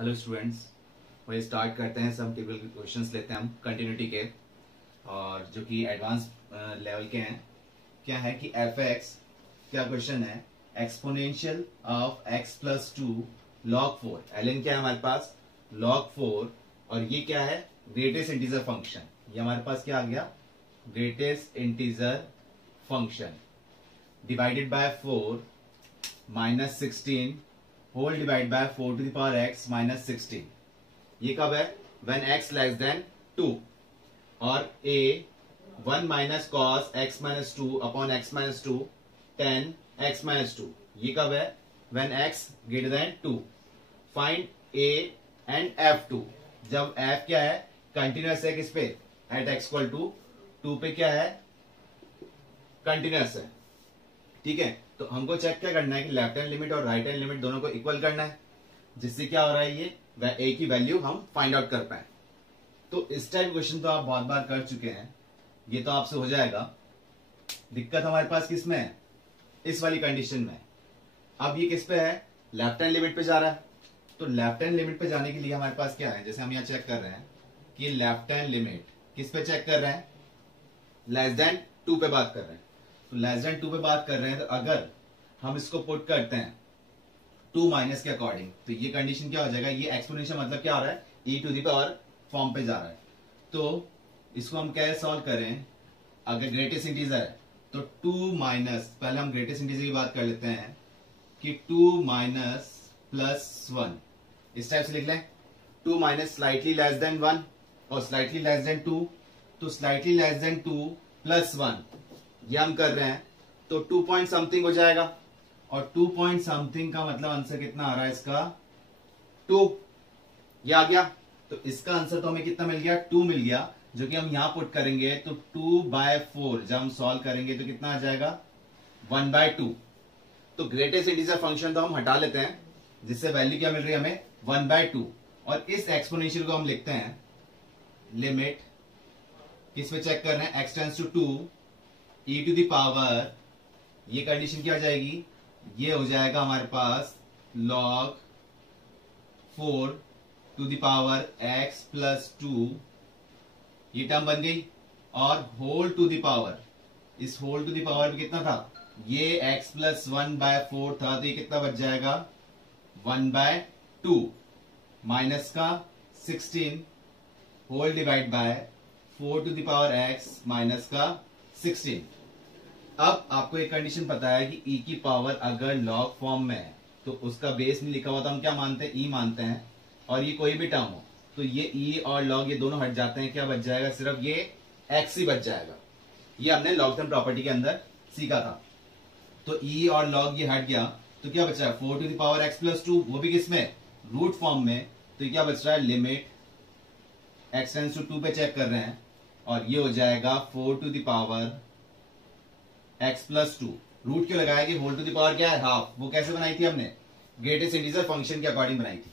Hello students, वही start करते हैं। सम टेबल के क्वेश्चंस लेते हैं हम कंटिन्यूटी के, और जो कि एडवांस लेवल के हैं। क्या है कि एफ एक्स, क्या क्वेश्चन है, exponential of x plus two log four. L क्या है हमारे पास, लॉग फोर, और ये क्या है, ग्रेटेस्ट इंटीजर फंक्शन। ये हमारे पास क्या आ गया, greatest integer function divided by 4 minus 16 whole divide by 4 to the power x minus 16। ये कब है, व्हेन x लेस देन 2, और a 1 minus cos x minus 2 upon x minus 2 10 x minus 2। ये कब है, when x greater than 2। Find a and f2। जब f क्या है, कंटिन्यूअस है, किस पे, एट x इक्वल टू 2 पे क्या है, कंटिन्यूअस है। ठीक है, तो हमको चेक क्या करना है कि लेफ्ट हैंड लिमिट और राइट हैंड लिमिट दोनों को इक्वल करना है, जिससे क्या हो रहा है, ये ए की वैल्यू हम फाइंड आउट कर पाए। तो इस टाइप क्वेश्चन तो आप बहुत बार कर चुके हैं, ये तो आपसे हो जाएगा। दिक्कत हमारे पास किस में है, इस वाली कंडीशन में। अब ये किस पे है, लेफ्ट हैंड लिमिट पे जा रहा है। तो लेफ्ट हैंड लिमिट पे जाने के लिए हमारे पास क्या है, जैसे हम यहाँ चेक कर रहे हैं कि लेफ्ट हैंड लिमिट किस पे चेक कर रहे हैं, लेस देन 2 पे बात कर रहे हैं। तो लेस देन 2 पे बात कर रहे हैं, तो अगर हम इसको पुट करते हैं 2 माइनस के अकॉर्डिंग, तो ये कंडीशन क्या हो जाएगा, ये एक्सपोनेंशियल मतलब क्या हो रहा है, e to the power form पे जा रहा है। तो इसको हम कैसे सॉल्व करें, अगर ग्रेटेस्ट इंटीजर है तो 2 माइनस, पहले हम ग्रेटेस्ट इंटीजर की बात कर लेते हैं कि 2 माइनस प्लस 1, इस टाइप से लिख लें। 2 माइनस स्लाइटली लेस देन 1 और स्लाइटली लेस देन 2, तो स्लाइटली लेस देन 2 प्लस 1 ये हम कर रहे हैं, तो 2 पॉइंट समथिंग हो जाएगा। और 2 पॉइंट समथिंग का मतलब आंसर कितना आ रहा है इसका, 2। ये आ गया। तो इसका आंसर तो हमें कितना मिल गया, 2 मिल गया, जो कि हम यहां पुट करेंगे तो 2/4 जब हम सॉल्व करेंगे तो कितना आ जाएगा, 1/2। तो ग्रेटेस्ट इंटीजर फंक्शन तो हम हटा लेते हैं, जिससे वैल्यू क्या मिल रही है हमें, 1/2। और इस एक्सपोनेंशियल को हम लिखते हैं लिमिट, किस पे चेक कर रहे हैं, x tends to 2 e to the power, ये कंडीशन क्या हो जाएगी, ये हो जाएगा हमारे पास log 4 to the power x plus 2, ये टर्म बन गई। और होल टू द पावर, इस होल टू द पावर में कितना था, ये x प्लस 1/4 था, तो ये कितना बच जाएगा, 1/2 माइनस का 16 whole divide by 4 to the power x minus का 16। अब आपको एक कंडीशन पता है कि e की पावर अगर लॉग फॉर्म में है तो उसका बेस नहीं लिखा हुआ, तो हम क्या मानते हैं, e मानते हैं, और ये कोई भी टर्म हो तो ये e और लॉग ये दोनों हट जाते हैं, क्या बच जाएगा, सिर्फ ये x ही बच जाएगा। ये हमने लॉग टर्म प्रॉपर्टी के अंदर सीखा था। तो e और लॉग ये हट गया, तो क्या बच रहा है, 4 to the power x plus 2, वो भी किसमें, रूट फॉर्म में। तो ये क्या बच रहा है, लिमिट x टेंड्स टू 2 पे चेक कर रहे हैं, और ये हो जाएगा 4 to the power x plus 2। Root क्यों लगाया, कि होल टू द पावर क्या है, हाफ। वो कैसे बनाई थी हमने, ग्रेटेस्ट इंटीजर फंक्शन के अकॉर्डिंग बनाई थी।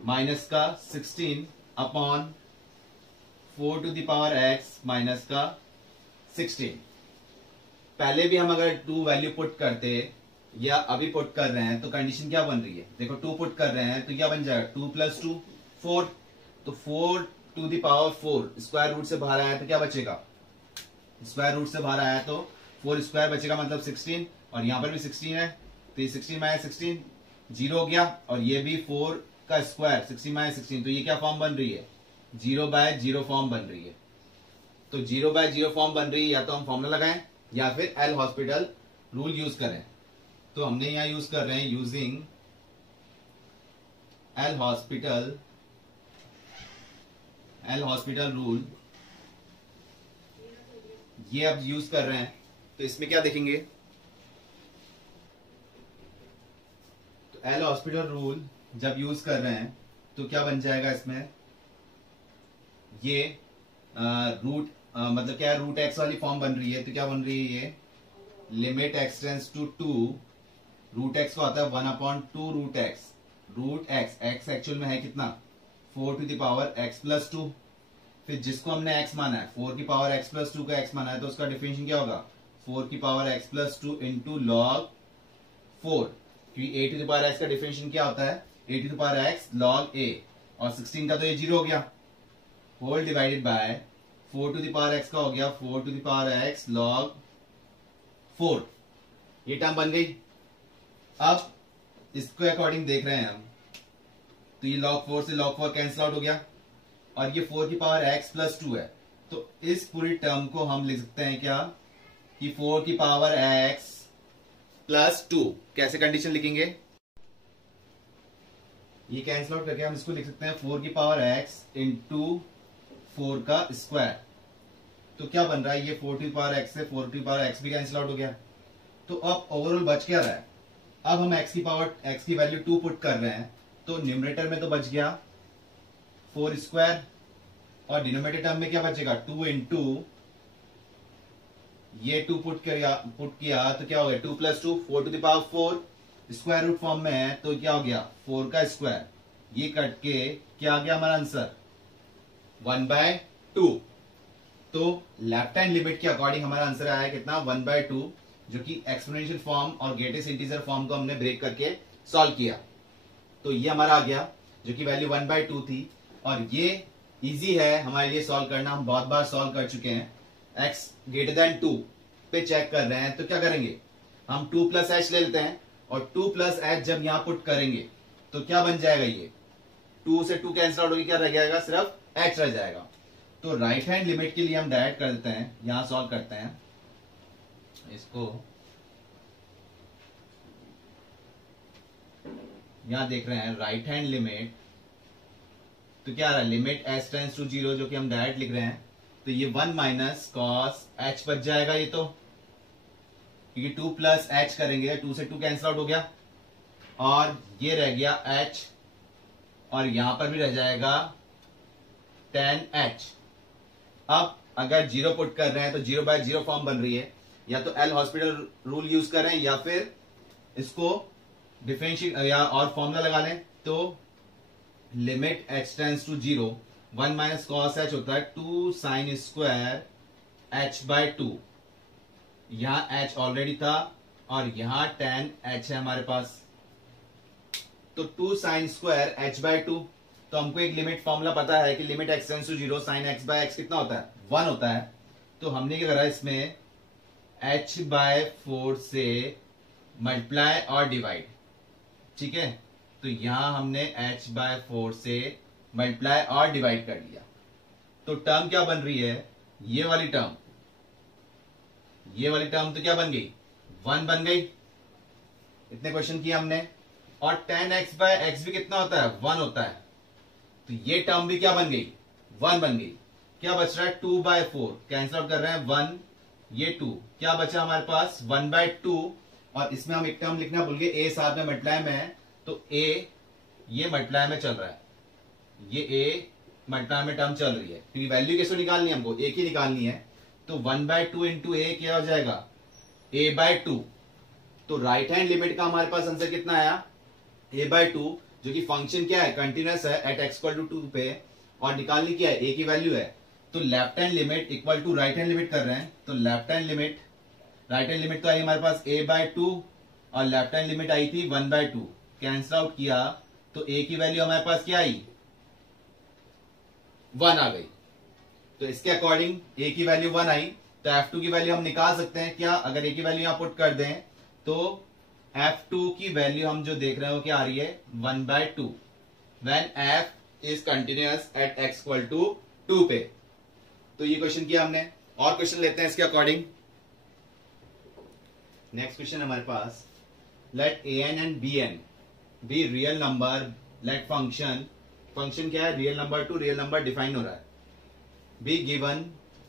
माइनस का 16 upon 4 to the power x minus का 16। पहले भी हम अगर 2 वैल्यू पुट करते या अभी पुट कर रहे हैं तो कंडीशन क्या बन रही है, देखो 2 पुट कर रहे हैं तो क्या बन जाएगा, 2 प्लस 2 4। तो 4 to the power 4 square root से बाहर आया तो क्या बचेगा, स्क्वायर रूट से बाहर आया तो 4 स्क्वायर बचेगा, मतलब 16। और यहां पर भी 16 है, तो ये 16 माइनस 16 0 हो गया, और ये भी 4 का स्क्वायर 16 माइनस 16, तो ये क्या फॉर्म बन रही है, 0/0 फॉर्म बन रही है। तो 0/0 फॉर्म बन रही है, या तो हम फॉर्मूला लगाएं या फिर एल हॉस्पिटल रूल यूज करें। तो हमने यहां यूज कर रहे हैं यूजिंग एल हॉस्पिटल रूल, ये अब यूज कर रहे हैं। तो इसमें क्या देखेंगे, तो एल हॉस्पिटल रूल जब यूज कर रहे हैं तो क्या बन जाएगा इसमें, ये रूट मतलब क्या है, रूट एक्स वाली फॉर्म बन रही है, तो क्या बन रही है, ये limit x tends to 2, root x को आता है 1/2 root x. Root x actual में है कितना, 4 to the power x plus 2। फिर जिसको हमने x माना है, 4 की पावर x प्लस 2 का x माना है, तो उसका डिफरेंशियल क्या होगा, 4 की power x plus 2 into log 4, क्योंकि a to the power x का डिफरेंशियल क्या होता है, a to the power x log a, और 16 का तो ये 0 हो गया, whole divided by 4 to the power x का हो गया 4 to the power x log 4, ये टर्म बन गई। अब इसके अकॉर्डिंग देख रहे हैं हम, तो ये log 4 से log 4 कैंसिल आउट हो गया, और ये 4 की पावर x प्लस 2 है, तो इस पूरी टर्म को हम लिख सकते हैं क्या कि 4 की पावर x प्लस 2। कैसे कंडीशन लिखेंगे, ये कैंसिल आउट करके हम इसको लिख सकते हैं 4 की पावर x इंटू 4 का स्क्वायर। तो क्या बन रहा है, ये 4 की पावर x से 4 की पावर x भी कैंसिल आउट हो गया। तो अब ओवरऑल बच क्या रहा है, अब हम x की वैल्यू 2 पुट कर रहे हैं, तो न्यूमरेटर में तो बच गया 4 स्क्वायर, और डिनोमिनेटर टर्म में क्या बचेगा 2 इंटू ये 2 पुट किया तो क्या हो गया 2 plus 2 4 to the power 4, square root form में है तो क्या हो गया 4 का स्क्वायर, ये कट के क्या आ गया हमारा आंसर 1/2। तो लेफ्ट हैंड लिमिट के अकॉर्डिंग हमारा आंसर आया कितना 1/2, जो कि एक्सपोनेंशियल फॉर्म और ग्रेटेस्ट इंटीजर फॉर्म को हमने ब्रेक करके सॉल्व किया। तो ये हमारा आ गया जो कि वैल्यू 1/2 थी, और ये इजी है हमारे लिए सॉल्व करना, हम बहुत बार सॉल्व कर चुके हैं। x ग्रेटर देन 2 पे चेक कर रहे हैं तो क्या करेंगे, हम 2 प्लस एच ले लेते हैं, और 2 प्लस एच जब यहां पुट करेंगे तो क्या बन जाएगा, ये 2 से 2 कैंसिल आउट होगी, क्या रह जाएगा सिर्फ h रह जाएगा। तो राइट हैंड लिमिट के लिए हम डायरेक्ट कर देते हैं, यहां सॉल्व करते हैं इसको। यहां देख रहे हैं राइट हैंड लिमिट, तो क्या आ रहा है लिमिट s टेंड्स टू 0, जो कि हम डायरेक्ट लिख रहे हैं, तो ये 1 माइनस कॉस h बच जाएगा, ये तो क्योंकि 2 प्लस h करेंगे 2 से 2 कैंसिल आउट हो गया, और ये रह गया h, और यहां पर भी रह जाएगा 10h। अब अगर 0 पुट कर रहे हैं तो 0/0 फॉर्म बन रही है, या तो एल हॉस्पिटल रूल यूज करें या फिर इसको डिफरेंशिएट या और फॉर्मूला लगा लें। तो limit h tends to 0 1 minus cos h होता है 2 साइन स्क्वायर h/2, यहां h ऑलरेडी था और यहां 10h है हमारे पास, तो 2 साइन स्क्वायर h/2। तो हमको एक लिमिट फॉर्मूला पता है कि limit x tends to 0 sine x/x कितना होता है 1 होता है। तो हमने क्या करा इसमें h/4 से मल्टीप्लाई और डिवाइड, ठीक है, तो यहां हमने h/4 से मल्टीप्लाई और डिवाइड कर लिया। तो टर्म क्या बन रही है, ये वाली टर्म तो क्या बन गई 1 बन गई, इतने क्वेश्चन किए हमने। और 10x/x भी कितना होता है 1 होता है, तो ये टर्म भी क्या बन गई 1 बन गई। क्या बच रहा है 2/4 कैंसिल आउट कर रहे हैं 1, ये 2, क्या बचा हमारे पास 1/2, और इसमें हम एक टर्म लिखना भूल गए, a साथ में मल्टीप्लाई में है, तो a ये मल्टीप्लाई में चल रहा है, ये a मल्टीप्लाई में टर्म चल रही है, क्योंकि वैल्यू किसको निकालनी है हमको a की निकालनी है। तो 1/2 इंटू a क्या हो जाएगा a/2। तो राइट हैंड लिमिट का हमारे पास आंसर कितना आया a/2, जो कि फंक्शन क्या है कंटिन्यूअस है एट x=2 पे, और निकालनी क्या है a की वैल्यू है। तो left hand limit equal to right hand limit कर रहे हैं, तो राइट हैंड लिमिट तो आई हमारे पास a/2 और लेफ्ट हैंड लिमिट आई थी 1/2, कैंसिल आउट किया तो a की वैल्यू हमारे पास क्या आई 1 आ गई। तो इसके अकॉर्डिंग a की वैल्यू 1 आई, तो f2 की वैल्यू हम निकाल सकते हैं क्या, अगर a की वैल्यू यहां पुट कर दें तो f2 की वैल्यू हम जो देख रहे हो क्या आ रही है 1/2 when f is continuous at x=2 पे। तो ये क्वेश्चन किया हमने, और क्वेश्चन लेते हैं इसके अकॉर्डिंग। नेक्स्ट क्वेश्चन हमारे पास, let an and bn be real number, let function क्या है real number to real number define हो रहा है, बी गिवन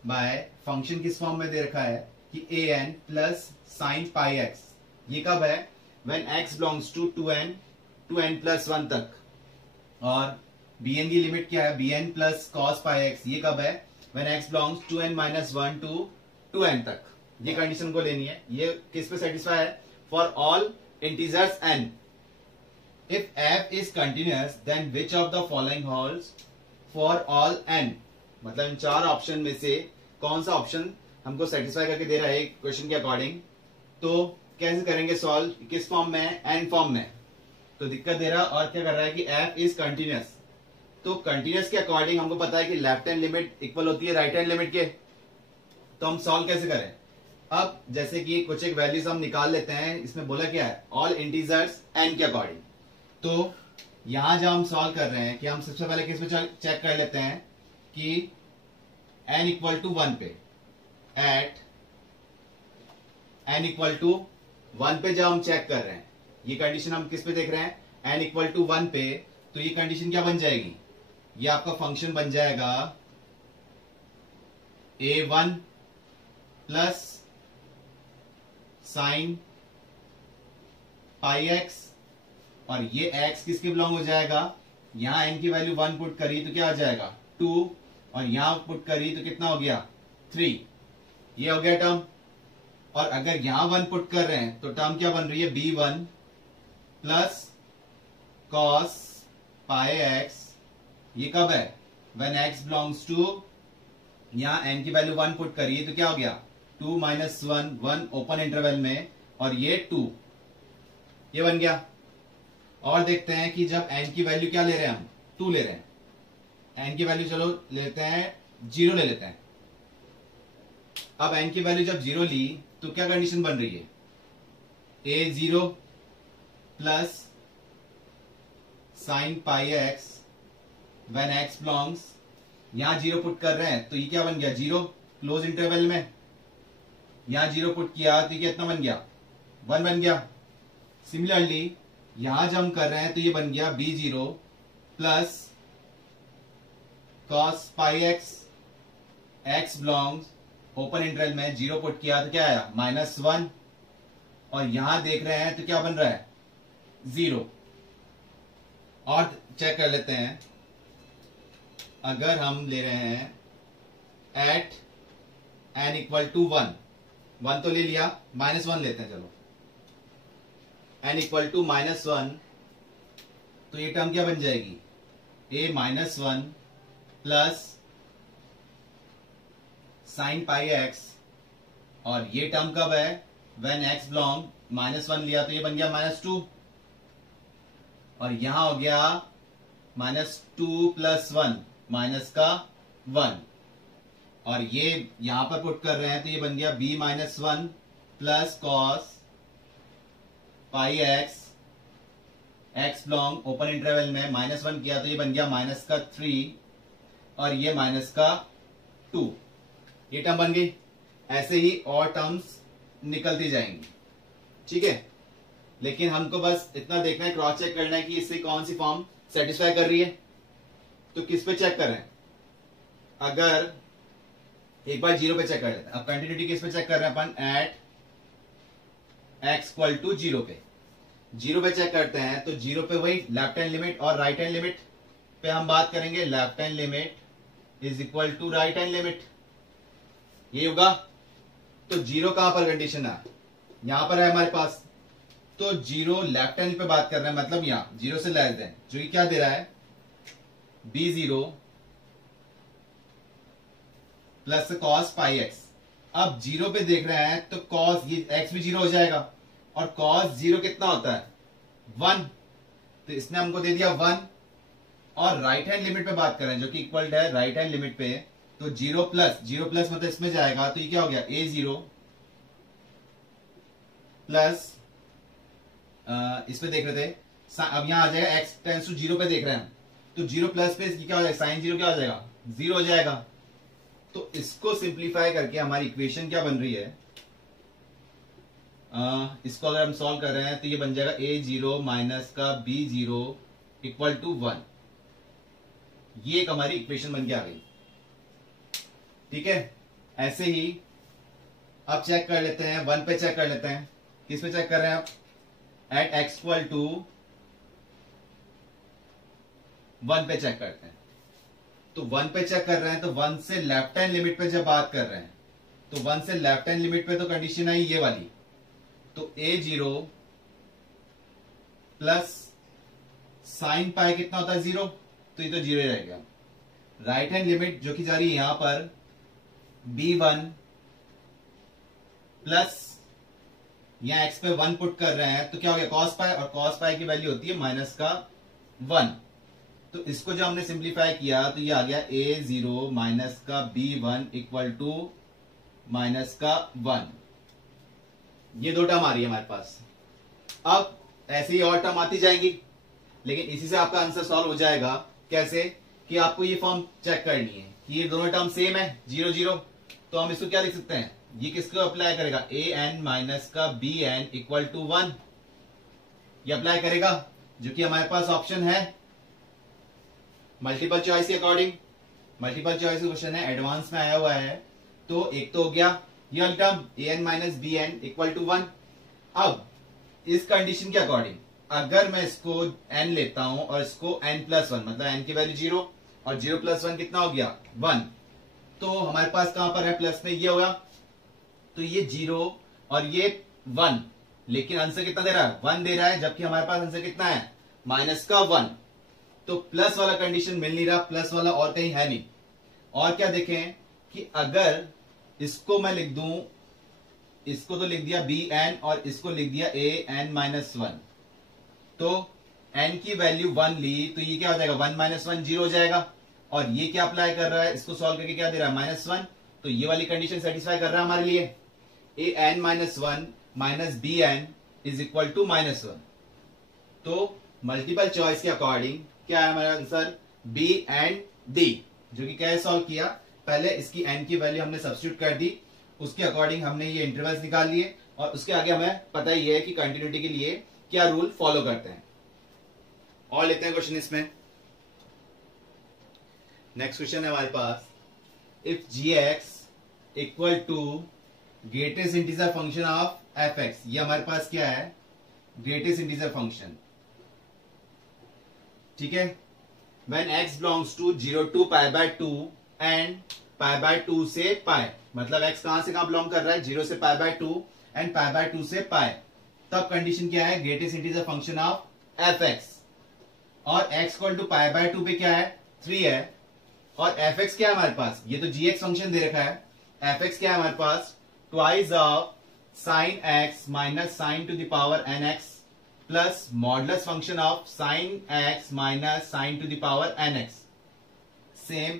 बाय फंक्शन किस फॉर्म में दे रखा है कि an plus sine pi x, ये कब है when x belongs to 2n plus 1 तक, और bn की लिमिट क्या है bn plus cos pi x, ये कब है when x belongs to n minus 1 to 2n तक। ये कंडीशन को लेनी है, ये किस पे सेटिस्फाई है for all integers n। If f is continuous then which of the following holds for all n, मतलब इन चार ऑप्शन में से कौन सा ऑप्शन हमको सेटिस्फाई करके दे रहा है क्वेश्चन के अकॉर्डिंग। तो कैसे करेंगे सॉल्व, किस फॉर्म में है n फॉर्म में, तो दिक्कत दे रहा और क्या कर रहा है कि एफ इज कंटिन्यूअस। तो कंटिन्यूअस के अकॉर्डिंग हमको पता है कि लेफ्ट हैंड लिमिट इक्वल होती है राइट हैंड लिमिट के। तो हम सॉल्व कैसे करें? अब जैसे कि कुछ एक वैल्यूज हम निकाल लेते हैं। इसमें बोला क्या है? ऑल इंटीजर्स एन के अकॉर्डिंग। तो यहां जब हम सॉल्व कर रहे हैं कि हम सबसे पहले किस पे चेक कर लेते हैं कि एन इक्वल टू 1 पे, एट एन इक्वल टू 1 पे जब हम चेक कर रहे हैं, ये कंडीशन हम किस पे देख रहे हैं? एन इक्वल टू 1 पे। तो ये कंडीशन क्या बन जाएगी? ये आपका फंक्शन बन जाएगा a1 प्लस साइन पाई एक्स, और ये x किसके बिलोंग हो जाएगा? यहां n की वैल्यू 1 पुट करी तो क्या आ जाएगा? 2, और यहां पुट करी तो कितना हो गया? 3। ये हो गया टर्म। और अगर यहां 1 पुट कर रहे हैं तो टर्म क्या बन रही है? b1 प्लस कॉस पाई एक्स। ये कब है? व्हेन x बिलोंग्स टू, यहां n की वैल्यू 1 पुट करिए तो क्या हो गया? 2 माइनस 1, 1 ओपन इंटरवल में, और ये 2, ये बन गया। और देखते हैं कि जब n की वैल्यू क्या ले रहे हैं हम? 2 ले रहे हैं। n की वैल्यू चलो लेते हैं 0 ले लेते हैं। अब n की वैल्यू जब 0 ली तो क्या कंडीशन बन रही है? a0 plus sine pi x when x belongs, यहां 0 पुट कर रहे हैं तो ये क्या बन गया? 0 क्लोज इंटरवल में। यहां 0 पुट किया तो ये कितना बन गया? 1 बन गया। सिमिलरली यहां जब हम कर रहे हैं तो ये बन गया b0 प्लस कॉस पाई x, x belongs open interval में, 0 पुट किया तो क्या आया? -1, और यहां देख रहे हैं तो क्या बन रहा है? 0। और चेक कर लेते हैं, अगर हम ले रहे हैं एट n इक्वल टू 1 तो ले लिया, -1 लेते हैं चलो। n इक्वल टू -1, तो ये टर्म क्या बन जाएगी? a-1 प्लस साइन पाई एक्स, और ये टर्म कब है? व्हेन x बिलोंग, -1 लिया तो ये बन गया -2, और यहां हो गया -2 प्लस 1, माइनस का 1, और ये यहां पर पुट कर रहे हैं तो ये बन गया b-1 प्लस कॉस पाई x, x belong open interval में, -1 किया तो ये बन गया -3, और ये -2। ये टर्म बन गई। ऐसे ही और टर्म्स निकलती जाएंगी, ठीक है। लेकिन हमको बस इतना देखना है, क्रॉस चेक करना है कि इससे कौन सी फॉर्म सेटिस्फाई कर रही है। तो किस पे चेक कर रहे हैं? अगर एक बार 0 पे चेक कर लेते हैं। अब कंटिन्यूटी किस पे चेक कर रहे हैं अपन? एट x इक्वल टू 0 पे। 0 पे चेक करते हैं तो 0 पे वही लेफ्ट हैंड लिमिट और राइट हैंड लिमिट पे हम बात करेंगे। Left hand limit is equal to right hand limit, ये होगा। तो 0 कहां पर कंडीशन है? यहां पर है हमारे पास। तो 0 लेफ्ट हैंड पे बात कर रहे हैं, मतलब यहां 0 से लेस देन, जो कि क्या दे रहा है? b0 प्लस कॉस पाई एक्स। अब 0 पे देख रहे हैं तो कॉस, ये x भी 0 हो जाएगा, और कॉस 0 कितना होता है? 1, तो इसने हमको दे दिया 1। और राइट हैंड लिमिट पे बात कर रहे हैं, जो कि इक्वल है राइट हैंड लिमिट पे। तो 0 प्लस मतलब इसमें जाएगा, तो ये क्या हो गया? a0 प्लस, इस पे देख रहे थे, अब यहां आ जाएगा x टेंस टू 0 पे देख रहे हैं, तो 0 प्लस पे क्या हो जाएगा? साइन 0 क्या हो जाएगा? 0 हो जाएगा। तो इसको सिंप्लीफाई करके हमारी इक्वेशन क्या बन रही है? इसको अगर हम सॉल्व कर रहे हैं तो ये बन जाएगा a0 माइनस का b0 इक्वल टू 1। ये एक हमारी इक्वेशन बन के आ गई, ठीक है। ऐसे ही अब चेक कर लेते हैं, 1 पे चेक कर लेते हैं। किस पे चेक कर रहे हैं आप? एट x इक्वल टू 1 पे चेक करते हैं। तो 1 पे चेक कर रहे हैं, तो 1 से लेफ्ट हैंड लिमिट पे जब बात कर रहे हैं, तो 1 से लेफ्ट हैंड लिमिट पे तो कंडीशन आई ये वाली। तो a0 प्लस साइन पाई कितना होता है? 0, तो ये तो 0 ही रहेगा। राइट हैंड लिमिट जो कि जा रही है यहां पर b1 प्लस यहाँ x पे 1 पुट कर रहे हैं तो क्या हो गया cos पाई, और cos पाई की वैल्यू होती है माइनस का 1। तो इसको जो हमने सिंप्लीफाई किया तो ये आ गया a0 माइनस का b1 इक्वल टू माइनस का 1। ये दो टर्म आ रही है हमारे पास। अब ऐसे ही और टर्म आती जाएंगी, लेकिन इसी से आपका आंसर सॉल्व हो जाएगा। कैसे कि आपको ये फॉर्म चेक करनी है कि ये दोनों टर्म सेम है 0 0, तो हम इसको क्या लिख सकते हैं, ये किसको अप्लाई करेगा, ए एन माइनस का बी एन इक्वल टू 1, ये अप्लाई करेगा, जो कि हमारे पास ऑप्शन है मल्टीपल चॉइस के अकॉर्डिंग। मल्टीपल चॉइस क्वेश्चन है, एडवांस में आया हुआ है। तो एक तो हो गया ये वाला term A N minus B N equal to 1। अब इस कंडीशन के अकॉर्डिंग अगर मैं इसको n लेता हूं और इसको n प्लस 1, मतलब n की वैल्यू 0 और 0 प्लस 1 कितना हो गया 1, तो हमारे पास कहां पर है प्लस में ये होगा, तो ये 0 और ये 1, लेकिन आंसर कितना दे रहा है 1 दे रहा है, जबकि हमारे पास आंसर कितना है माइनस का 1। तो प्लस वाला कंडीशन मिल नहीं रहा, प्लस वाला और कहीं है नहीं। और क्या देखें कि अगर इसको मैं लिख दूं, इसको तो लिख दिया बी एन और इसको लिख दिया ए एन माइनस 1, तो n की वैल्यू 1 ली तो ये क्या हो जाएगा 1 माइनस 1 0 हो जाएगा। और ये क्या अप्लाई कर रहा है, इसको सॉल्व करके क्या दे रहा है -1, तो ये वाली कंडीशन सेटिस्फाई कर रहा है हमारे लिए। A N minus 1 minus B N is equal to -1। तो मल्टीपल चॉइस के अकॉर्डिंग क्या है हमारा आंसर बी एंड डी, जो कि कैसे सॉल्व किया, पहले इसकी n की वैल्यू हमने सब्स्टिट्यूट कर दी, उसके अकॉर्डिंग हमने ये इंटरवल्स निकाल लिए, और उसके आगे हमें पता ही है कि कंटिन्यूटी के लिए क्या रूल फॉलो करते हैं। और लेते हैं क्वेश्चन इसमें। नेक्स्ट क्वेश्चन है हमारे पास, if G X equal to greatest integer function of F X, ये हमारे पास क्या है ग्रेटेस्ट इंटीजर फंक्शन, ठीक है। When x belongs to 0 to pi by 2 and pi by 2 से पाई, मतलब एक्स कहां से कहां बिलोंग कर रहा है 0 से pi by 2 and pi by 2 से पाई, तब कंडीशन क्या है greatest integer function of F X. और x equal to pi by 2 पे क्या है 3 है, और एफ एक्स क्या है हमारे पास, ये तो जी एक्स फंक्शन दे रखा है, एफ एक्स क्या है हमारे पास twice of sine x minus sine to the power N X plus modulus function of sine x minus sine to the power N X, same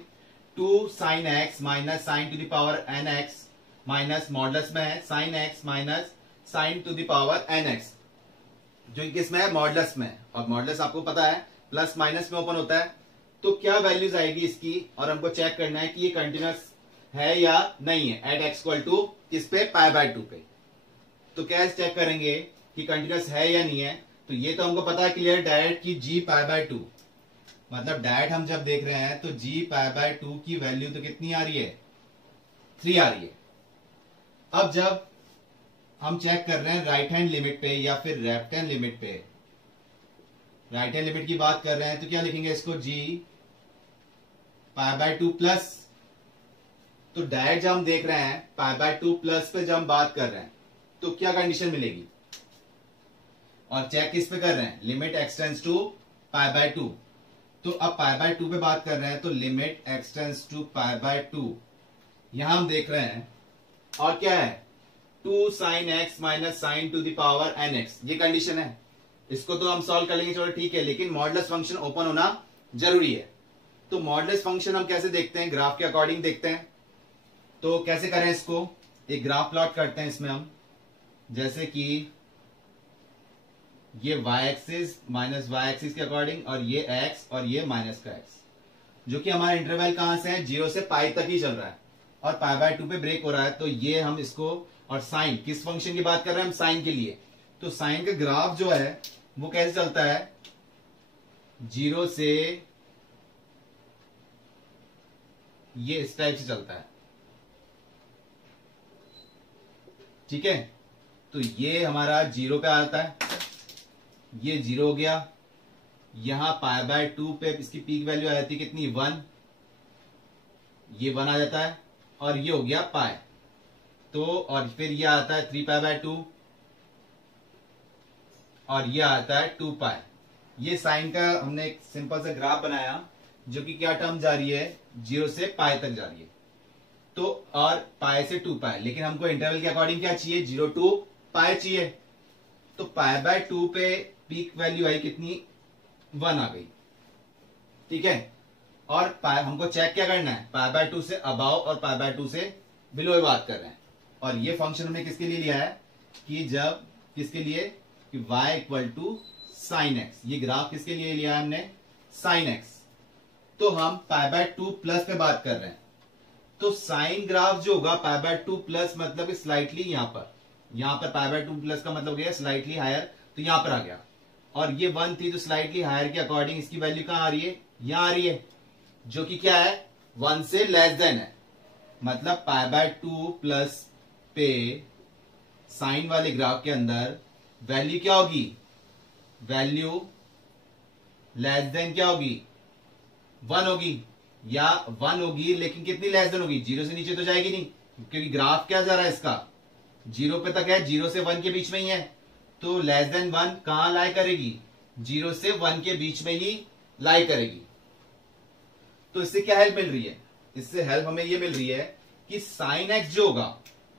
2 sine x minus sine to the power N X minus modulus में है sine x minus sine to the power N X, जो किसमें है modulus में, और modulus आपको पता है प्लस माइनस में ओपन होता है। तो क्या वैल्यूज आएगी इसकी, और हमको चेक करना है कि ये कंटिन्यूअस है या नहीं है एट एक्स इक्वल टू किस पे पाई बाय 2 पे। तो कैसे चेक करेंगे कि कंटिन्यूअस है या नहीं है, तो ये तो हमको पता है क्लियर डायरेक्ट कि जी पाई बाय 2, मतलब डायरेक्ट हम जब देख रहे हैं तो जी पाई बाय 2 की वैल्यू तो कितनी आ रही है 3 आ रही है। अब जब हम चेक कर रहे हैं राइट हैंड लिमिट पे या फिर लेफ्ट हैंड लिमिट पे, राइट हैंड लिमिट की बात कर रहे हैं तो क्या लिखेंगे इसको जी पाई बाय 2 प्लस, तो डायरेक्ट जब हम देख रहे हैं पाई बाय 2 प्लस पे जब हम बात कर रहे हैं तो क्या कंडीशन मिलेगी, और चेक किस पे कर रहे हैं limit x tends to pi by 2, तो अब पाई बाय 2 पे बात कर रहे हैं तो limit x tends to pi by 2, यहां हम देख रहे हैं, और क्या है 2 sine x minus sine to the power N x, ये कंडीशन है। इसको तो हम सॉल्व कर लेंगे चलो ठीक है, लेकिन मॉडुलस फंक्शन ओपन होना जरूरी है। तो मॉडुलस फंक्शन हम कैसे देखते हैं, ग्राफ के अकॉर्डिंग देखते हैं। तो कैसे करें इसको, एक ग्राफ प्लॉट करते हैं इसमें हम, जैसे कि ये y axis minus y axis के अकॉर्डिंग, और ये x और ये माइनस का x, जो कि हमारा इंटरवल कहां से है 0 से पाई तक ही चल रहा है, और पाई बाय 2 पे ब्रेक हो रहा है। तो ये हम इसको, और साइन किस फंक्शन की बात कर रहे हैं हम साइन के लिए, तो साइन का ग्राफ जो है वो कैसे चलता है 0 से ये इस टाइप से चलता है, ठीक है। तो ये हमारा 0 पे आता है, ये 0 हो गया, यहां पाई बाय 2 पे इसकी पीक वैल्यू आ जाती है कितनी 1, ये 1 आ जाता है, और ये हो गया पाई, तो और फिर ये आता है 3 पाई बाय 2, और ये आता है 2 पाई। ये साइन का हमने एक सिंपल सा ग्राफ बनाया, जो कि क्या टर्म जा रही है 0 से पाई तक जा रही है, तो और पाई से 2 पाई, लेकिन हमको इंटरवल के अकॉर्डिंग क्या चाहिए 0 टू पाई चाहिए, तो पाई बाय 2 पे पीक वैल्यू आई कितनी, 1 आ गई। ठीक है, और पाई हमको चेक क्या करना है, पाई बाय 2 से अबाव और पाई बाय 2 से बिलो बात कर रहे हैं। और ये फंक्शन हमने किसके लिए लिया है कि जब किसके लिए कि y equal to sine x, ये ग्राफ किसके लिए लिया है हमने, साइन एक्स। तो हम पाई बाय 2 प्लस पे बात कर रहे हैं, तो साइन ग्राफ जो होगा पाई बाय 2 प्लस मतलब स्लाइटली यहां पर पाई बाय 2 प्लस का मतलब गया स्लाइटली हायर, तो यहां पर आ गया। और ये 1 थी तो स्लाइटली हायर के अकॉर्डिंग इसकी वैल्यू कहां आ रही है, यहां आ रही है, जो कि क्या है 1 से लेस देन है। मतलब पाई बाय 2 प्लस पे साइन वाले ग्राफ के अंदर वैल्यू क्या होगी, वैल्यू लेस देन क्या होगी, 1 होगी, या 1 होगी लेकिन कितनी लेस देन होगी, 0 से नीचे तो जाएगी नहीं, क्योंकि ग्राफ क्या जा रहा है इसका 0 पे तक है, 0 से 1 के बीच में ही है। तो लेस देन 1 कहां लाई करेगी, 0 से 1 के बीच में ही लाई करेगी। तो इससे क्या हेल्प मिल रही है, इससे हेल्प हमें ये मिल रही है कि साइन एक्स जो होगा,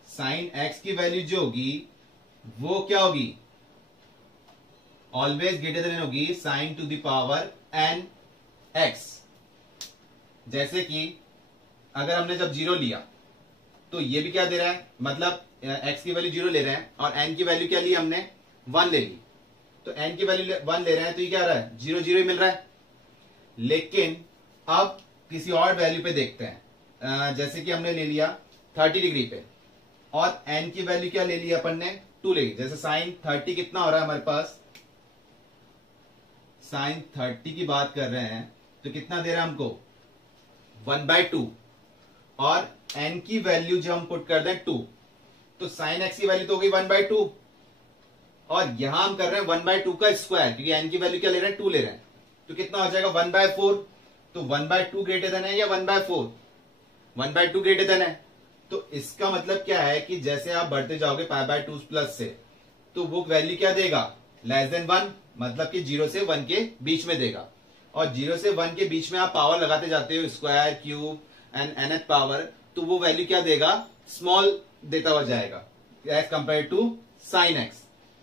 साइन एक्स की वैल्यू जो होगी वो क्या होगी, ऑलवेज ग्रेटर देन होगी sine to the power N x. जैसे कि अगर हमने जब 0 लिया तो ये भी क्या दे रहा है, मतलब x की वैल्यू 0 ले रहे हैं और n की वैल्यू क्या ली हमने 1 ले ली, तो n की वैल्यू 1 ले रहे हैं तो ये क्या आ रहा है 0 0 ही मिल रहा है। लेकिन अब किसी और वैल्यू पे देखते हैं, जैसे कि हमने ले लिया 30 डिग्री पे और n की वैल्यू क्या ले लिया अपन ने 2 ले ली। जैसे साइन 30 कितना हो रहा है हमारे पास, साइन 30 की बात कर रहे हैं तो कितना दे रहा है हमको 1/2, और n की वैल्यू जब हम पुट कर दें 2 तो साइन x की वैल्यू तो हो गई 1/2, और यहां हम कर रहे हैं 1/2 का स्क्वायर, क्योंकि n की वैल्यू क्या ले रहे हैं 2 ले रहे हैं, तो कितना हो जाएगा 1/4। तो 1/2 ग्रेटर देन है या 1/4, 1/2 ग्रेटर देन है। तो इसका मतलब क्या है कि जैसे आप बढ़ते जाओगे पाई बाय 2 प्लस से, तो वो वैल्यू क्या देगा लेस देन 1, मतलब कि 0 से 1 के बीच में देगा। और 0 से 1 के बीच में आप पावर लगाते जाते हो, square cube and nth power, तो वो वैल्यू क्या देगा स्मॉल देता हुआ जाएगा as compared to sine x.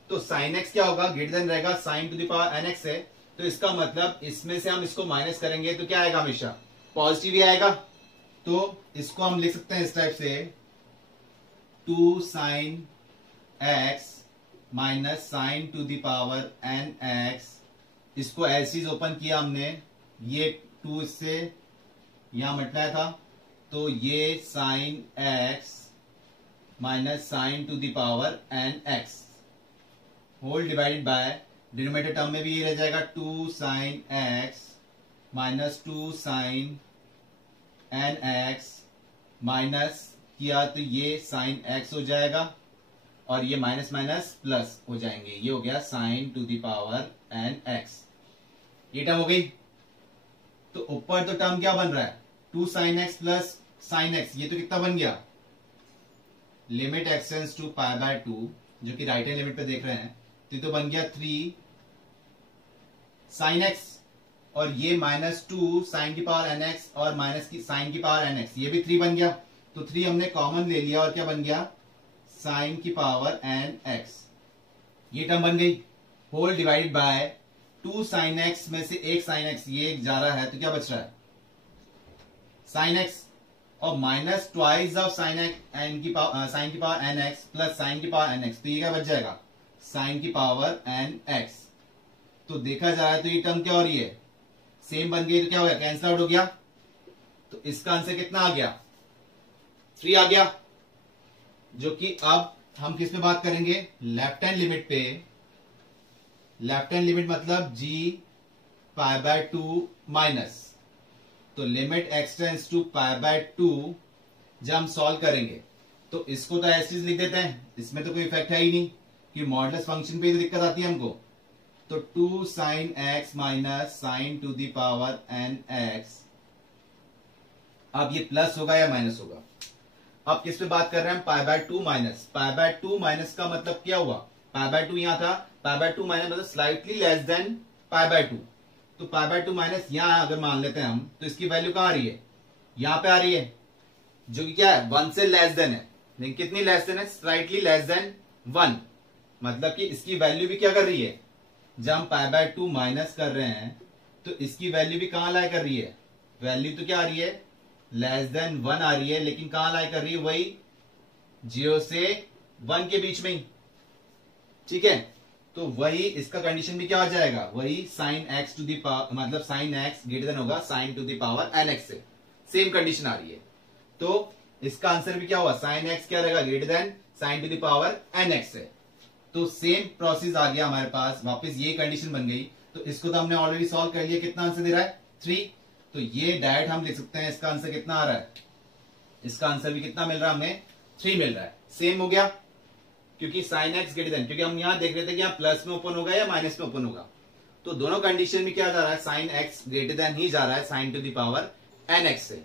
तो साइन एक्स क्या होगा ग्रेटर देन रहेगा sine to the power nx है, तो इसका मतलब इसमें से हम इसको माइनस करेंगे तो क्या आएगा, हमेशा पॉजिटिव ही आएगा। तो इसको हम लिख सकते हैं इस टाइप से 2 sine x minus sine to the power nx। इसको ऐसे ओपन किया हमने, ये 2 इससे यहां मल्टीप्लाई था, तो ये sine x minus sine to the power nx whole divided by denominator term में भी ये रह जाएगा 2 sine x minus 2 sine nx minus किया तो ये साइन x हो जाएगा, और ये माइनस माइनस प्लस हो जाएंगे, ये हो गया sign to the power nx। ये टर्म हो गई। तो ऊपर तो टर्म क्या बन रहा है 2 sine x plus sine x, ये तो कितना बन गया limit x tends to pi by 2, जो कि राइट हैंड लिमिट पे देख रहे हैं, तो बन गया 3 साइन एक्स, और ये माइनस 2 साइन की पावर एन एक्स और माइनस की साइन की पावर एन एक्स, ये भी 3 बन गया। तो 3 हमने कॉमन ले लिया और क्या बन गया साइन की पावर एन एक्स, ये टर्म बन गई whole divided by 2 sine x में से एक साइन एक्स ये जा रहा है, तो क्या बच रहा है साइन एक्स, और minus twice of sine N की power N X plus sine की पावर एन एक्स, तो ये क्या बच जाएगा साइन की पावर एन एक्स। तो देखा जाए तो ये टर्म क्या हो रही है सेम बन गई, तो क्या हो गया कैंसल आउट हो गया। तो इसका आंसर कितना आ गया 3 आ गया, जो कि अब हम किस पे बात करेंगे लेफ्ट हैंड लिमिट पे। लेफ्ट हैंड लिमिट मतलब g पाई बाय 2 माइनस, तो limit x tends to pi by 2 जब हम सॉल्व करेंगे तो इसको तो ऐसे लिख देते हैं, इसमें तो कोई इफेक्ट है ही नहीं कि मॉडुलस फंक्शन पे ही तो दिक्कत आती है हमको। तो 2 sine x minus sine to the power N x, अब ये प्लस होगा या माइनस होगा। अब किस पे बात कर रहे हैं पाई by 2 minus, pi by 2 minus का मतलब क्या हुआ पाई बाय 2 यहां था, पाई बाय 2 माइनस मतलब slightly less than pi by 2, तो पाई बाय 2 माइनस यहां अगर मान लेते हैं हम तो इसकी वैल्यू कहां आ रही है यहां पे आ रही है, जो कि क्या है 1 से लेस देन है, लेकिन कितनी लेस देन है स्लाइटली लेस देन 1, मतलब कि इसकी वैल्यू भी क्या कर रही है, जब हम पाई बाय 2 माइनस कर रहे हैं तो इसकी वैल्यू भी कहां लाई कर रही है, वैल्यू तो क्या आ रही है, लेस देन 1 आ रही है, लेकिन कहां लाई कर रही है, वही 0 से 1 के बीच में ही। ठीक है, तो वही इसका कंडीशन भी क्या आ जाएगा, वही sine x to the power, मतलब साइन एक्स ग्रेटर देन होगा sine to the power N x से, सेम कंडीशन आ रही है। तो इसका आंसर भी क्या हुआ, साइन एक्स क्या रहेगा, greater than sine to the power N x से। तो सेम प्रोसेस आ गया हमारे पास, वापस ये कंडीशन बन गई। तो इसको तो हमने ऑलरेडी सॉल्व कर लिया, कितना आंसर दे रहा है 3। तो ये डायरेक्ट हम लिख सकते हैं, इसका आंसर कितना आ रहा है, इसका आंसर भी कितना मिल रहा है हमें, 3 मिल रहा है। सेम हो गया, क्योंकि साइन एक्स ग्रेटर देन, क्योंकि हम यहां देख रहे थे कि यहाँ प्लस में ओपन होगा या माइनस में ओपन होगा, तो दोनों कंडीशन में क्या जा रहा है, साइन एक्स ग्रेटर देन ही जा रहा है sine to the power N x से।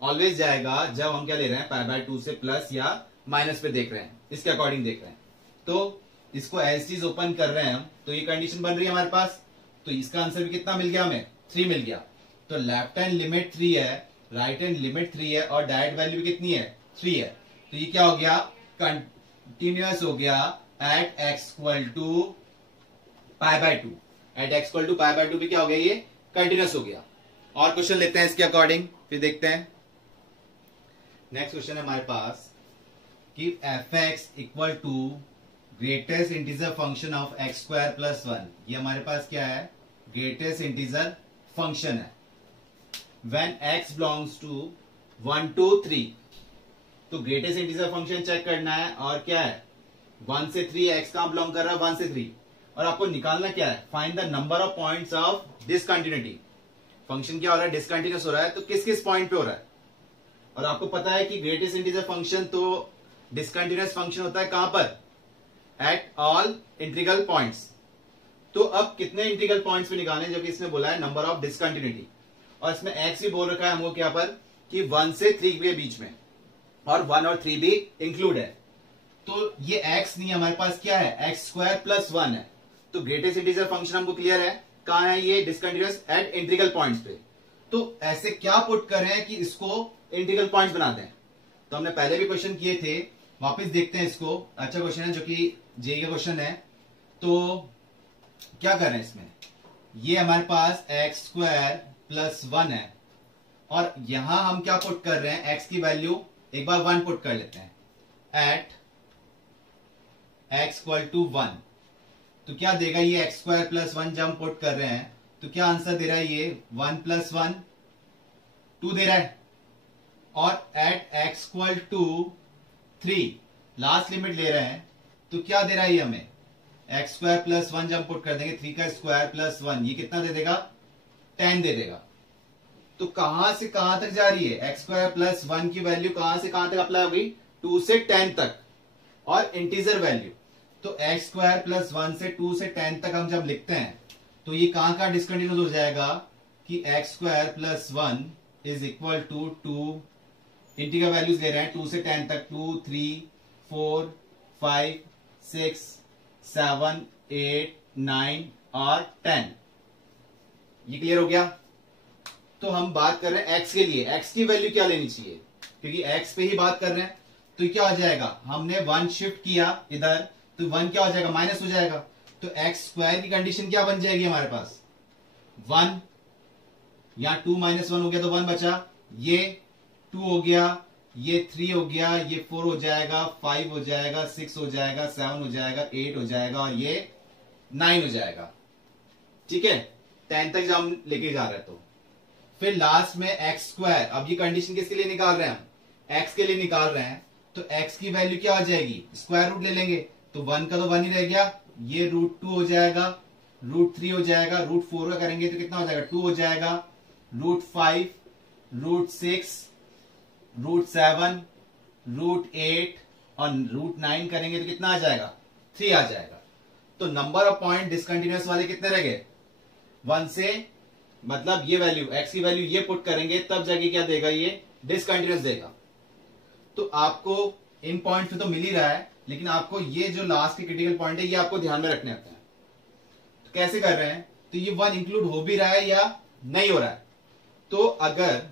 ऑलवेज जाएगा जब हम क्या ले रहे हैं, पाई बाय 2 से प्लस या माइनस पे देख रहे हैं, इसके अकॉर्डिंग देख रहे हैं। तो इसको एज चीज ओपन कर रहे हैं हम, तो ये कंडीशन बन रही है हमारे पास। तो इसका आंसर भी कितना मिल गया हमें, 3 मिल गया। तो लेफ्ट हैंड लिमिट 3 है, राइट हैंड लिमिट 3 है, और डायरेक्ट वैल्यू भी कितनी है, 3 है। तो ये क्या हो गया, कंटिन्यूअस हो गया at x equal to pi by 2। At x equal to pi by 2 भी क्या हो गया, ये कंटिन्यूअस हो गया। और क्वेश्चन लेते हैं इसके अकॉर्डिंग, फिर देखते हैं। नेक्स्ट क्वेश्चन है हमारे पास कि f x equal to greatest integer function of x square plus 1। ये हमारे पास क्या है, ग्रेटेस्ट इंटीजर फंक्शन है। व्हेन एक्स बिलोंग्स टू 1 2 3, तो ग्रेटेस्ट इंटीजर फंक्शन चेक करना है, और क्या है 1 से 3, एक्स कहां बिलोंग कर रहा है 1 से 3, और आपको निकालना क्या है, find the number of points of discontinuity. Function क्या हो रहा है, डिसकंटिन्यूअस हो रहा है, तो किस किस पॉइंट पे हो रहा है। और आपको पता है कि ग्रेटेस्ट इंटीजर फंक्शन तो डिसकंटिन्यूअस फंक्शन होता है कहां पर, एट ऑल इंटीग्रल पॉइंट्स। तो अब कितने इंटीग्रल पॉइंट्स पे निकालने, जो कि इसमें बोला है नंबर ऑफ डिसकंटिन्यूटी, और इसमें एक्स भी बोल रखा है हमको क्या पर, कि 1 से 3 के बीच में, और 1 और 3 भी इंक्लूड है। तो ये x नहीं, हमारे पास क्या है, एक्स स्क्वायर प्लस 1 है। तो ग्रेटेस्ट इंटीजर फंक्शन हमको क्लियर है, कहां है ये, डिसकंटिन्यूअस एट इंटीग्रल पॉइंट्स पे। तो ऐसे क्या पुट करें कि इसको इंटीग्रल पॉइंट्स बना दें। तो हमने पहले भी क्वेश्चन किए थे, वापस देखते हैं इसको। अच्छा क्वेश्चन है, जो कि जेईई का क्वेश्चन है। तो क्या कर रहे हैं इसमें, ये हमारे पास एक्स स्क्वायर प्लस 1 है, और यहां हम क्या पुट कर रहे हैं, x की वैल्यू एक बार 1 पुट कर लेते हैं, एट x इक्वल टू 1। तो क्या देगा ये एक्स स्क्वायर प्लस 1, जब हम पुट कर रहे हैं तो क्या आंसर दे रहा है, ये 1 प्लस 1 2 दे रहा है। और at x equal to 3 last limit ले रहे हैं, तो क्या दे रहा है ये हमें, एक्स स्क्वायर प्लस 1 जब हम पुट कर देंगे, 3 का स्क्वायर प्लस 1, ये कितना दे देगा, 10 दे देगा। तो कहां से कहां तक जा रही है, एक्स स्क्वायर प्लस 1 की वैल्यू कहां से कहां तक अप्लाई होगी, 2 से 10 तक, और इंटीजर वैल्यू। तो एक्स स्क्वायर प्लस 1 से 2 से 10 तक हम जब लिखते हैं, तो ये कहां का डिसकंटिन्यूअस हो जाएगा, कि x square plus 1 is equal to 2, integral values ले रहे हैं 2 से 10 तक, 2 3 4 5 6 7 8 9 और 10। ये क्लियर हो गया। तो हम बात कर रहे हैं एक्स के लिए, एक्स की वैल्यू क्या लेनी चाहिए, क्योंकि एक्स पे ही बात कर रहे हैं। तो क्या हो जाएगा, हमने 1 शिफ्ट किया इधर, तो 1 क्या हो जाएगा, माइनस हो जाएगा। तो एक्स स्क्वायर की कंडीशन क्या बन जाएगी हमारे पास, 1, यहां 2 माइनस 1 हो गया तो 1 बचा, ये 2 हो गया, ये 3 हो गया, ये 4 हो जाएगा, 5 हो जाएगा, 6 हो जाएगा, 7 हो जाएगा, 8 हो जाएगा, और ये 9 हो जाएगा। ठीक है, 10 तक जब हम लेके जा रहे हैं, तो फिर लास्ट में एक्स स्क्वायर। अब ये कंडीशन किसके लिए निकाल रहे हैं हम, एक्स के लिए निकाल रहे हैं। तो एक्स की वैल्यू क्या हो जाएगी, स्क्वायर रूट ले लेंगे, तो 1 का तो 1 ही रह गया, ये √2 हो जाएगा, √3 हो जाएगा, √4 का करेंगे तो कितना हो जाएगा, 2 हो जाएगा, √5, √6, √7, √8 और √9 करेंगे तो कितना आ जाएगा, 3 आ जाएगा। तो नंबर ऑफ पॉइंट डिसकंटिन्यूअस वाले कितने रह गए, 1 से, मतलब ये वैल्यू x की वैल्यू ये पुट करेंगे, तब जाके क्या देगा, ये डिसकंटिन्यूअस देगा। तो आपको इन पॉइंट पे तो मिल ही रहा है, लेकिन आपको ये जो लास्ट के क्रिटिकल पॉइंट है, ये आपको ध्यान में रखने होते हैं। तो कैसे कर रहे हैं, तो ये 1 इंक्लूड हो भी रहा है या नहीं हो रहा है। तो अगर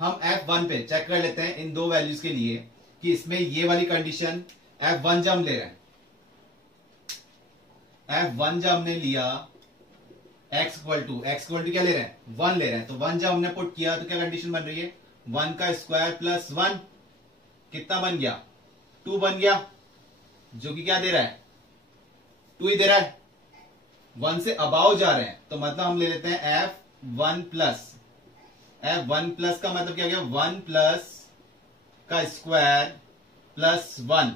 हम F1 पे चेक कर लेते हैं इन दो वैल्यूज के लिए, कि इसमें ये वाली कंडीशन F1 जब हम ले रहे हैं, f1 जब हमने लिया x इक्वल टू क्या ले रहे हैं, 1 ले रहे हैं, तो 1 जब हमने पुट किया तो क्या कंडीशन बन रही है, 1 का स्क्वायर प्लस 1 कितना बन गया, 2 बन गया, जो कि क्या दे रहा है, 2 ही दे रहा है, 1 से अबाव जा रहे हैं, तो मतलब हम ले लेते हैं f1 प्लस का मतलब क्या हो गया, 1 प्लस का स्क्वायर प्लस 1,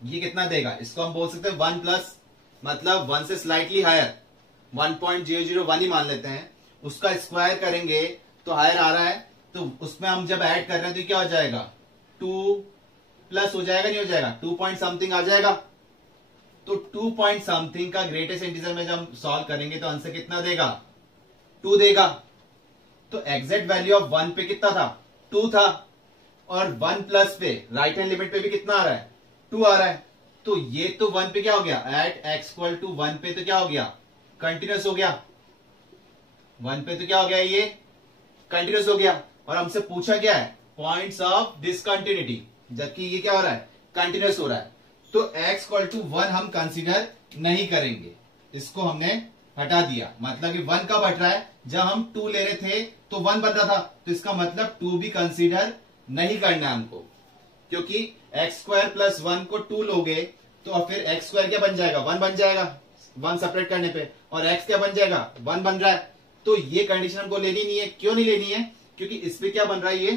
ये कितना देगा, इसको हम बोल सकते हैं 1 प्लस, मतलब 1 से स्लाइटली हायर 1.001 ही मान लेते हैं, उसका स्क्वायर करेंगे तो हायर आ रहा है, तो उसमें हम जब ऐड कर रहे हैं तो क्या हो जाएगा, 2 प्लस हो जाएगा, नहीं हो जाएगा, 2 पॉइंट समथिंग आ जाएगा, तो 2 पॉइंट समथिंग का ग्रेटेस्ट इंटीजर में जब हम सॉल्व करेंगे तो आंसर कितना देगा, 2 देगा। तो एग्जैक्ट वैल्यू ऑफ 1 पे कितना था, 2 था, और 1 प्लस पे राइट हैंड लिमिट पे भी कितना आ रहा है, 2 आ रहा है, तो ये तो 1 पे क्या हो गया, एट x इक्वल टू 1 पे तो क्या हो गया, कंटिन्यूस हो गया, 1 पे तो क्या हो गया, ये कंटिन्यूस हो गया, और हमसे पूछा क्या है, पॉइंट्स ऑफ डिसकंटिन्यूटी, जबकि ये क्या हो रहा है, कंटिन्यूस हो रहा है, तो x इक्वल टू 1 हम कंसीडर नहीं करेंगे, इसको हमने हटा दिया, मतलब कि 1 कब हट रहा है, जब हम 2 ले रहे थे तो 1 बन रहा था, तो इसका मतलब 2 भी कंसीडर नहीं करना है हमको, क्योंकि एक्स स्क्वायर प्लस 1 को 2 लोगे तो फिर एक्स स्क्वायर क्या बन जाएगा, 1 बन जाएगा, 1 सेपरेट करने पे, और x क्या बन जाएगा, 1 बन रहा है, तो ये कंडीशन हमको लेनी नहीं है, क्यों नहीं लेनी है, क्योंकि इस पे क्या बन रहा है, ये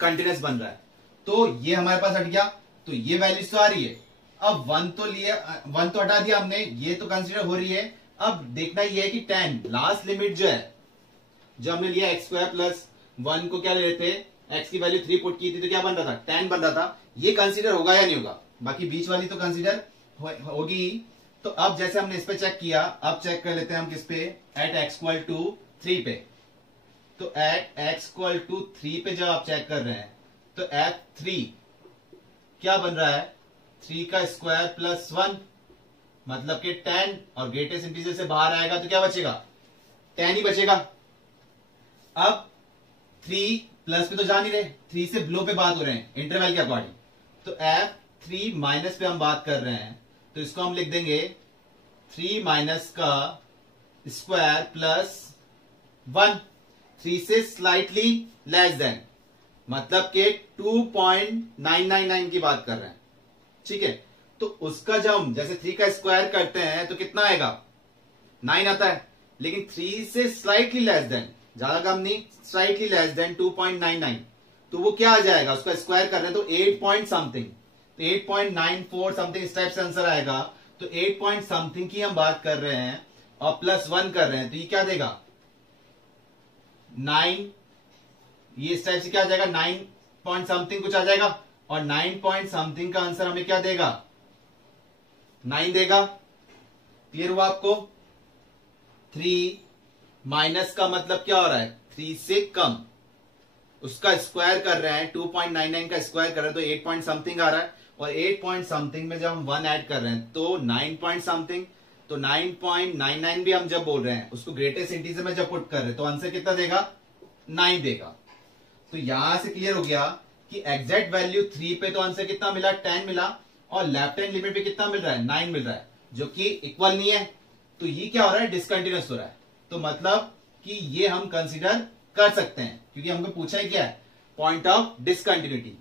कंटिन्यूस बन रहा है, तो ये हमारे पास हट गया, तो ये वैल्यूज तो आ रही है, अब 1 तो लिया, 1 तो हटा दिया हमने, ये तो कंसीडर हो रही है, अब देखना ये है कि 10 लास्ट लिमिट जो है, जो हमने लिया एक्स स्क्वायर प्लस 1 को क्या ले रहे थे, x की वैल्यू 3 पुट की थी तो क्या बन रहा था, 10 बन रहा था, ये कंसीडर होगा या नहीं होगा, बाकी बीच वाली तो कंसीडर होगी। तो अब जैसे हमने इस पे चेक किया, अब चेक कर लेते हैं हम किस पे, एट x इक्वल टू 3 पे, तो एट x इक्वल टू 3 पे जब आप चेक कर रहे हैं तो f3 क्या बन रहा है, 3 का स्क्वायर प्लस 1, मतलब कि 10, और ग्रेटेस्ट इंटीजर से बाहर आएगा तो क्या बचेगा, 10 ही बचेगा। अब 3 प्लस पे तो जा नहीं रहे, 3 से बिलो पे बात हो रहे हैं इंटरवल के अकॉर्डिंग, तो f3 माइनस पे हम बात कर रहे हैं, तो इसको हम लिख देंगे 3 माइनस का स्क्वायर प्लस 1, 3 से स्लाइटली लेस देन, मतलब के 2.999 की बात कर रहे हैं, ठीक है, तो उसका जब हम जैसे 3 का स्क्वायर करते हैं तो कितना आएगा, 9 आता है, लेकिन 3 से स्लाइटली लेस देन, ज्यादा कम नहीं, स्लाइटली लेस देन 2.99, तो वो क्या आ जाएगा, उसका स्क्वायर कर रहे हैं तो 8 पॉइंट समथिंग, तो 8.94 समथिंग इस टाइप से आंसर आएगा, तो 8 पॉइंट समथिंग की हम बात कर रहे हैं और प्लस 1 कर रहे हैं, तो ये क्या देगा, 9, ये इस टाइप से क्या आ जाएगा, 9 पॉइंट समथिंग कुछ आ जाएगा, और 9 पॉइंट समथिंग का आंसर हमें क्या देगा, 9 देगा। क्लियर हुआ आपको, 3 माइनस का मतलब क्या हो रहा है, 3 से कम, उसका स्क्वायर कर रहे हैं, 2.99 का स्क्वायर कर रहे हैं तो 8 पॉइंट समथिंग आ रहा है, और 8 पॉइंट समथिंग में जब हम 1 ऐड कर रहे हैं तो 9 पॉइंट समथिंग, तो 9.99 भी हम जब बोल रहे हैं उसको ग्रेटेस्ट इंटीजर में जब पुट कर रहे हैं तो आंसर कितना देगा, 9 देगा। तो यहां से क्लियर हो गया कि एग्जैक्ट वैल्यू 3 पे तो आंसर कितना मिला, 10 मिला, और लेफ्ट हैंड लिमिट पे कितना मिल रहा है, 9 मिल रहा है, जो कि इक्वल नहीं है, तो ये क्या हो रहा है, डिसकंटिन्यूअस हो रहा है, तो मतलब कि ये हम कंसीडर कर सकते हैं, क्योंकि हमको पूछा है क्या है, पॉइंट ऑफ डिसकंटिन्यूटी,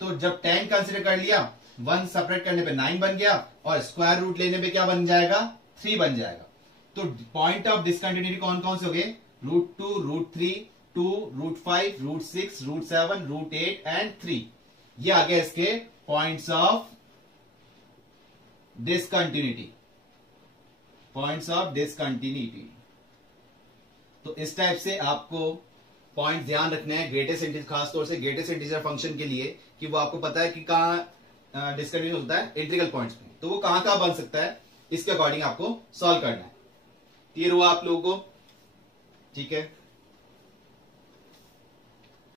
तो जब 10 कंसीडर कर लिया, 1 सेपरेट करने पे 9 बन गया, और स्क्वायर रूट लेने पे क्या बन जाएगा, 3 बन जाएगा, तो पॉइंट ऑफ डिसकंटिन्यूटी कौन कौन से हो गए, √2, √3, 2, √5, √6, √7, √8 एंड 3, ये आ गए इसके points of discontinuity, points of discontinuity. तो इस टाइप से आपको पॉइंट ध्यान रखने हैं ग्रेटेस्ट इंटीजर, खासतौर से ग्रेटेस्ट इंटीजर फंक्शन के लिए, कि वो आपको पता है कि कहां डिसकंटिन्यूस होता है, इंटीग्रल पॉइंट्स पे, तो वो कहां बन सकता है, इसके अकॉर्डिंग आपको सॉल्व करना है। क्लियर हुआ आप लोगों को, ठीक है।